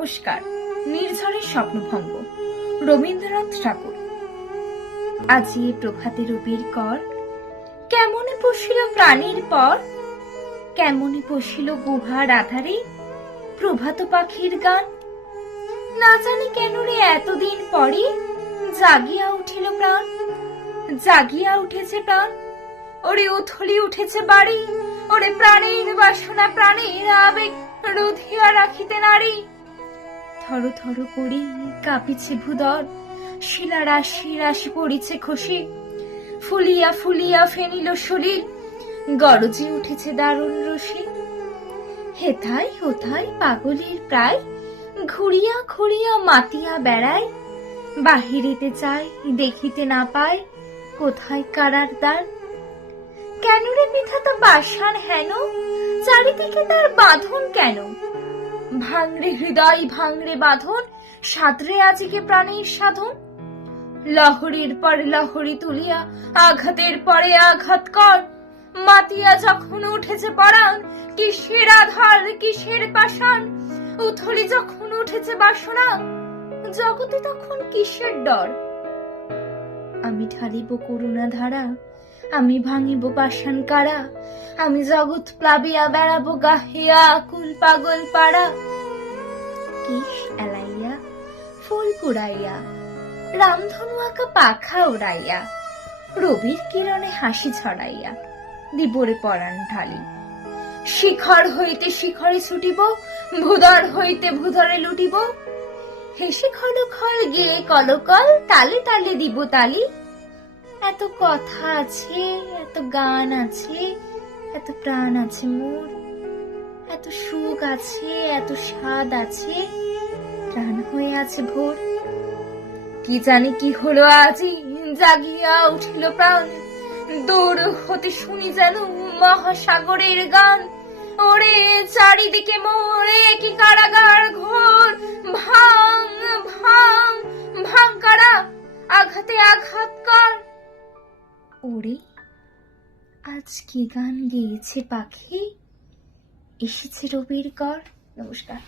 নমস্কার। নির্ঝরের স্বপ্নভঙ্গ, রবীন্দ্রনাথ ঠাকুর। আজি প্রভাতে রবির কর, কেমনে পশিল প্রাণীর পর, কেমনে পশিল গুহার আধারে প্রভাত পাখির গান। না জানি কেন রে এতদিন পরে জাগিয়া উঠিল প্রাণ, জাগিয়া উঠেছে প্রাণ। ওরে উথলি উঠেছে বাড়ি, ওরে প্রাণের বাসনা প্রাণের আবেগ রুধিয়া রাখিতে নারী। থর থর করি কাঁপিছে ভূদর, শিলা রাশি রাশি পড়িছে খসে, ফুলিয়া ফুলিয়া ফেনিল শরীর, গরজে উঠেছে দারুণ রসে। হেথায় হোথায় পাগলের প্রায়, ঘুরিয়া ঘুরিয়া মাতিয়া বেড়ায়, বাহিরেতে চায় দেখিতে না পায় কোথায় কারার দ্বার। কেন রে বিধাতা বাসান হেন, চারিদিকে তার বাঁধন কেন? ভাঙরে হৃদয় ভাঙরে বাঁধন, সাদরে আজিকে প্রাণের সাধন। লহরীর পর লহরী তুলিয়া আঘাতের পরে আঘাত কর, মাতিয়া যখন উঠেছে পরাণ, কিসের আধার কিসের পাষাণ। উথলি যখন উঠেছে বাসনা, জগতে তখন কিসের ডর। আমি ঢালিব করুণা ধারা, আমি ভাঙিব পাষাণ কারা, আমি জগৎ প্লাবিয়া বেড়াবো গাহিয়া আকুল পাগল পাড়া। কিস এলাইয়া ফুল কুড়াইয়া, রামধনু আঁকা পাখা উড়াইয়া, রবির কিরণে হাসি ছড়াইয়া দিবরে পরাণ ঢালি। শিখর হইতে শিখরে ছুটিব, ভূধর হইতে ভূধরে লুটিব, হেসে খলখল গেয়ে কলকল, তালে তালে দিব তালি। এত কথা আছে, এত গান আছে, এত প্রাণ আছে মোর, এত সুখ আছে, এত স্বাদ আছে, প্রাণ হয়ে আছে ভোর। কি জানি কি হলো আজি, জাগিয়া উঠিল প্রাণ, দূর হতে শুনি যেন মহাসাগরের গান। ওরে চারিদিকে মোরে কি কারাগার ঘোর, ভাঙ ভাঙ ভাঙ কারা, আঘাতে আঘাত কর। ওরে আজ কি গান গেয়েছে পাখি, এসেছে রবির কর। নমস্কার।